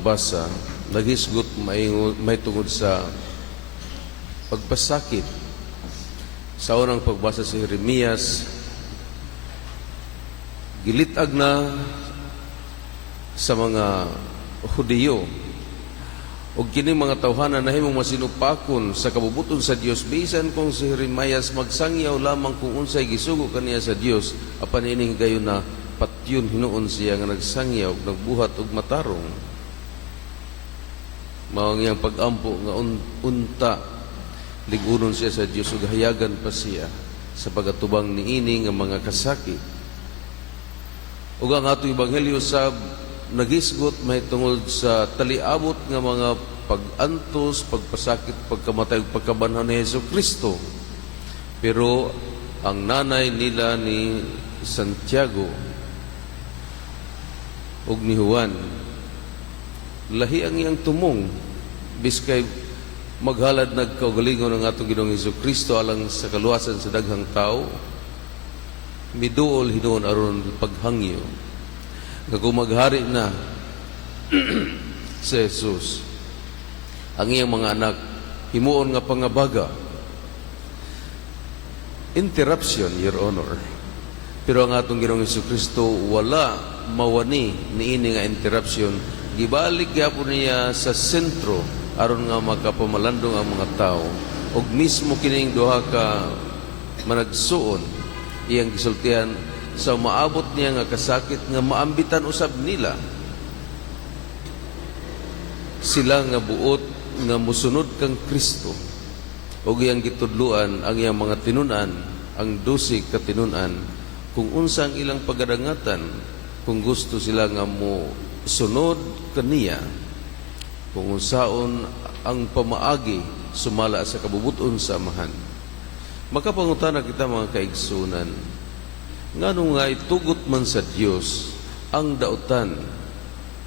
pagbasa, naghisgot may tungod sa pagpasakit. Sa unang pagbasa sa Jeremias, gilitag na sa mga Hudiyo o kining mga tawhana na himong masinupakon sa kabubuton sa Dios, bisan kung si Jeremias magsangyaw lamang kung unsay gisugo kaniya sa Dios, apan ining gayon na patyon hinuon siya nga nagsangyaw, nagbuhat og matarong. Mao ngayang pag-ampo nga unta ligunon siya sa Dios ug hayagan pa siya sa pagatubang niini nga mga kasakit. Ug ang atong ebanghelyo sab nagisgot may tungod sa taliabot nga mga pag-antos, pagpasakit, pagkamatay ug pagkabanhaw ni Jesucristo. Pero ang nanay nila ni Santiago ug ni Juan, lahi ang iyang tumong biskay maghalad nagkaugalingon ang atong Ginoong Jesucristo alang sa kaluwasan sa daghang tao, miduol hinuon aron paghangyo nga kung maghari na si Jesus, ang iyang mga anak himuon nga pangabaga. Interruption, Your Honor. Pero ang atong Ginoong Jesucristo wala mawani niini nga interruption. Gibalik gyapon niya sa sentro aron nga makapamalandong ang mga tao. Og mismo kining duha ka managsuon iyang gisultihan sa maabot niya nga kasakit nga maambitan usab nila sila nga buot nga musunod kang Kristo. Og iyang gitudluan ang iyang mga tinunan, ang 12 ka tinunan, kung unsa ang ilang pagadangatan kung gusto sila nga mo sunod kaniya, kung unsaon ang pamaagi sumala sa kabubuton sa amahan. Makapangutana kita mga kaigsunan, ngano nga itugot man sa Dios ang dautan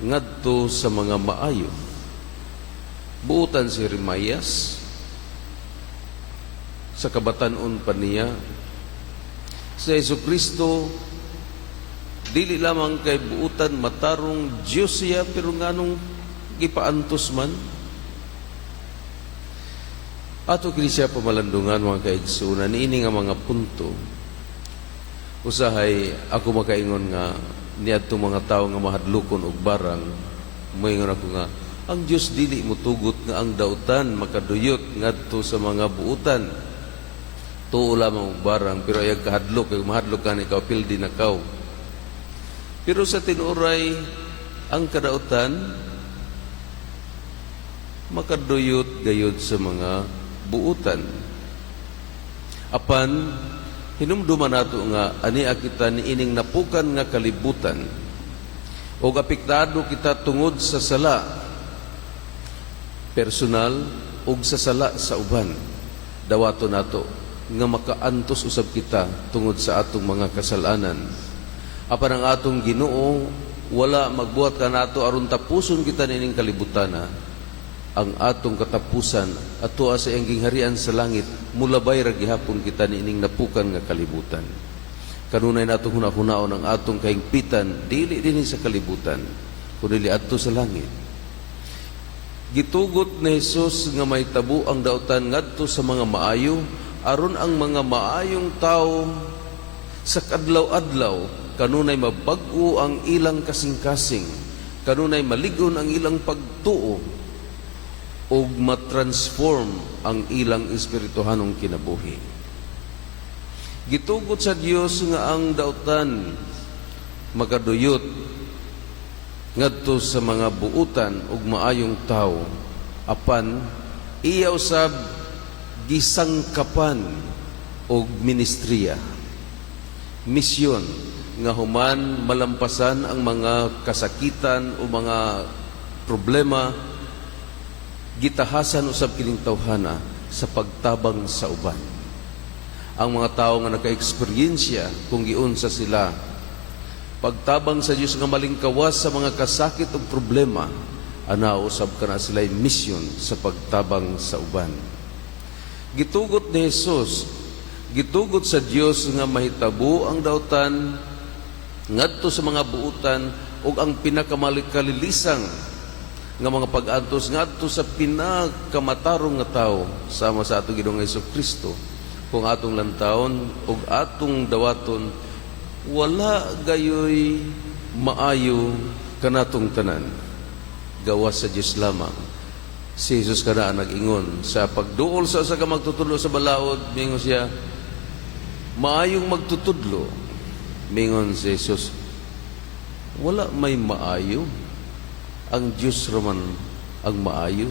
ngadto sa mga maayo? Buutan si Jeremias sa kabatanon pa niya. Sa Jesucristo dili lamang kay buutan matarong Dios siya, pero nganong gipaantos man. Ato kini siya pamalandungan mga kaigsunan niini nga mga punto. Usahay ako makaingon nga niadtong mga tao nga mahadlokon og barang, moingon ako nga ang Dios dili motugot nga ang dautan makaduyot ngadto sa mga buutan. Tuo lamang og barang pero ayag kahadlok kay mahadlok kani ka pildi nakaw. Pero sa tinuray ang kadautan makaduyot gayud sa mga buutan. Apan hinumduman nato nga ani kita niining napukan nga kalibutan o apektado kita tungod sa sala personal o sa sala sa uban. Dawato nato nga makaantos usab kita tungod sa atong mga kasalanan. Apan ang atong Ginoo wala magbuhat ka nato aron tapuson kita niining kalibutana. Ang atong katapusan ato sa iyang gingharian sa langit, mulabay ra gihapon kita niining napukan nga kalibutan. Kanunay natong hunahunaon ang atong kahigpitan dili dinhi sa kalibutan, kundi adto sa langit. Gitugot ni Jesus nga may tabo ang dautan ngadto sa mga maayo aron ang mga maayong tao sa kadlaw-adlaw kanunay mabag-o ang ilang kasing-kasing, kanunay maligon ang ilang pagtuo o matransform ang ilang espirituhanong kinabuhi. Gitugot sa Dios nga ang dautan makaduyot ngadto sa mga buutan ug maayong tao, apan iya usab gisangkapan og ministriya, misyon nga human malampasan ang mga kasakitan o mga problema, gitahasan usab kining tawhana sa pagtabang sa uban. Ang mga tao nga naka-eksperyensya kung giunsa sila pagtabang sa Dios nga malingkawas sa mga kasakit ug problema, ana usab kana sila'y misyon sa pagtabang sa uban. Gitugot ni Jesus, gitugot sa Dios nga mahitabo ang dautan ngadto sa mga buutan ug ang pinakamalilisang nga mga pag-antos ngadto sa pinakamatarong nga tao sama sa atong Ginoong Jesucristo, kung atong lantawon ug atong dawaton, wala gayoy maayo kanatong tanan, gawas sa Dios lamang. Si Jesus kana nag-ingon sa pagduol sa usa ka magtutudlo sa balaod, mingon siya, maayong magtutudlo. Mingon si Jesus, wala may maayo, ang Diyos raman ang maayo.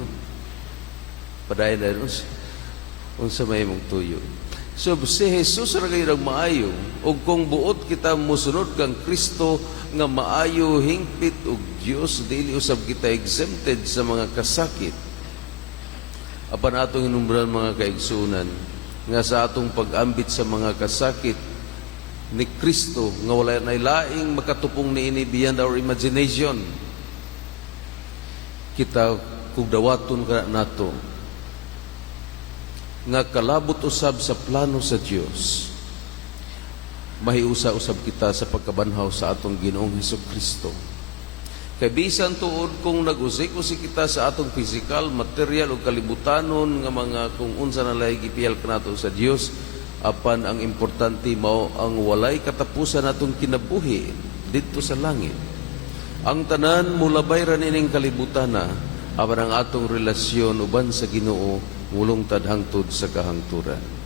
Padayon na rin, unsa may mong tuyo. So, si Jesus ra kayo ang maayo, o kung buot kita musunod kang Kristo nga maayo, hingpit og Diyos, dili usab kita exempted sa mga kasakit. Apan atong inumbran mga kaigsunan, nga sa atong pag-ambit sa mga kasakit ni Kristo, nga wala na laing makatupong niini beyond our imagination, kita kung dawaton ka nato nga kalabot usab sa plano sa Dios, mahiusa usab kita sa pagkabanhaw sa atong Ginoong Hesukristo. Kay bisan tuod kung nag-usik-usik kita sa atong physical, material o kalibutanon nga mga kung unsa na lay gipiyal kanato sa Dios, apan ang importante mao ang walay katapusan atong kinabuhi didto sa langit. Ang tanan mulabay ra nining kalibutana, apan ang atong relasyon uban sa Ginoo mulungtad hangtod sa kahangturan.